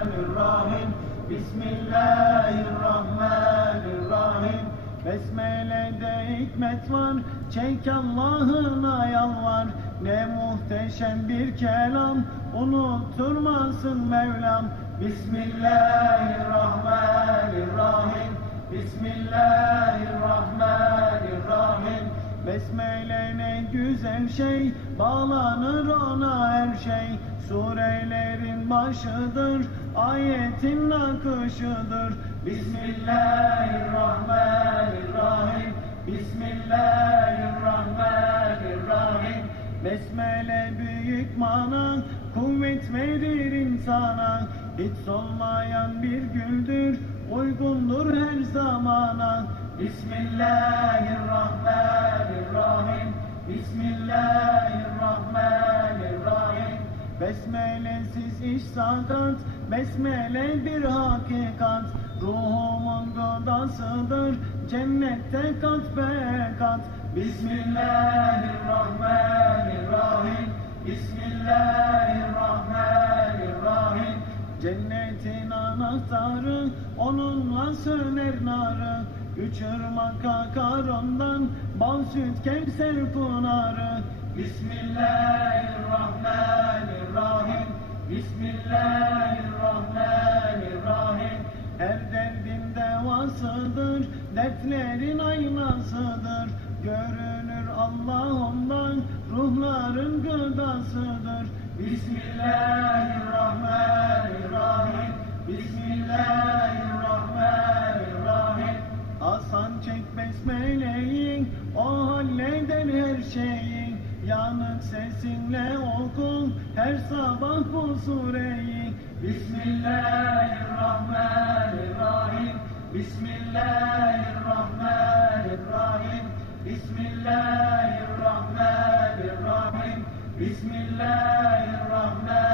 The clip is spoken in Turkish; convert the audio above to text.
Bismillahirrahmanirrahim. Bismillahirrahmanirrahim. Besmele'de hikmet var Çek Allah'ına yalvar. Ne muhteşem bir kelam Unutturmasın Mevlam. Bismillahirrahmanirrahim güzel şey Bağlanır ona her şey. Surelerin başıdır Ayetin akışıdır. Bismillahirrahmanirrahim Bismillahirrahmanirrahim. Besmele büyük mana Kuvvet verir insana. Hiç solmayan bir güldür Uygundur her zamana. Bismillahirrahmanirrahim Bismillahirrahmanirrahim. Besmelesiz iş sakat Besmele bir hakikat. Ruhumun gıdasıdır Cennette kat be kat. Bismillahirrahmanirrahim. Bismillahirrahmanirrahim. Cennetin anahtarı onunla söner narı Üç ırmak akar ondan bal süt kevser pınarı. Bismillahirrahmanirrahim. Bismillahirrahmanirrahim. Her derdin devasıdır Dertlerin aynasıdır. Görünür Allah ondan Ruhların gıdasıdır. Bismillahirrahmanirrahim çek besmeleyi O halleder her şeyi Yanık sesinle oku Her sabah bu sureyi. Bismillahirrahmanirrahim Bismillahirrahmanirrahim Bismillahirrahmanirrahim Bismillahirrahmanirrahim